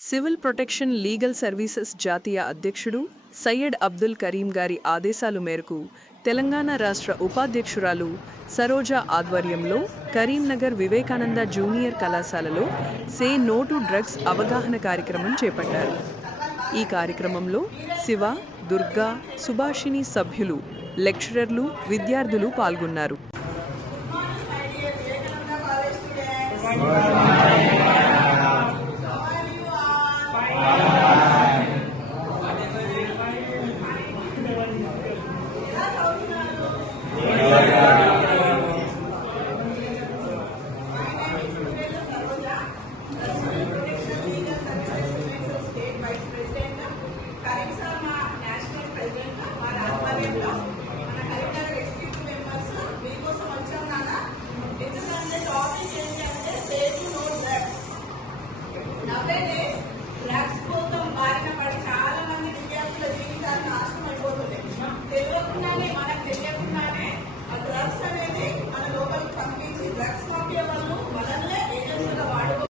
Civil protection legal services జాతీయ అధ్యక్షుడు సయ్యద్ అబ్దుల్ కరీం గారి ఆదేశాల మేరకు తెలంగాణ రాష్ట్ర ఉపాధ్యక్షురాలు సరోజ ఆధ్వర్యంలో కరీంనగర్ వివేకానంద జూనియర్ కళాశాలలో సే నో టు డ్రగ్స్ అవగాహన కార్యక్రమం చేపట్టారు. ఈ కార్యక్రమంలో శివ, దుర్గా, సుభాషిణి సభ్యులు, లెక్చరర్లు, విద్యార్థులు పాల్గొన్నారు. Nowadays, drugs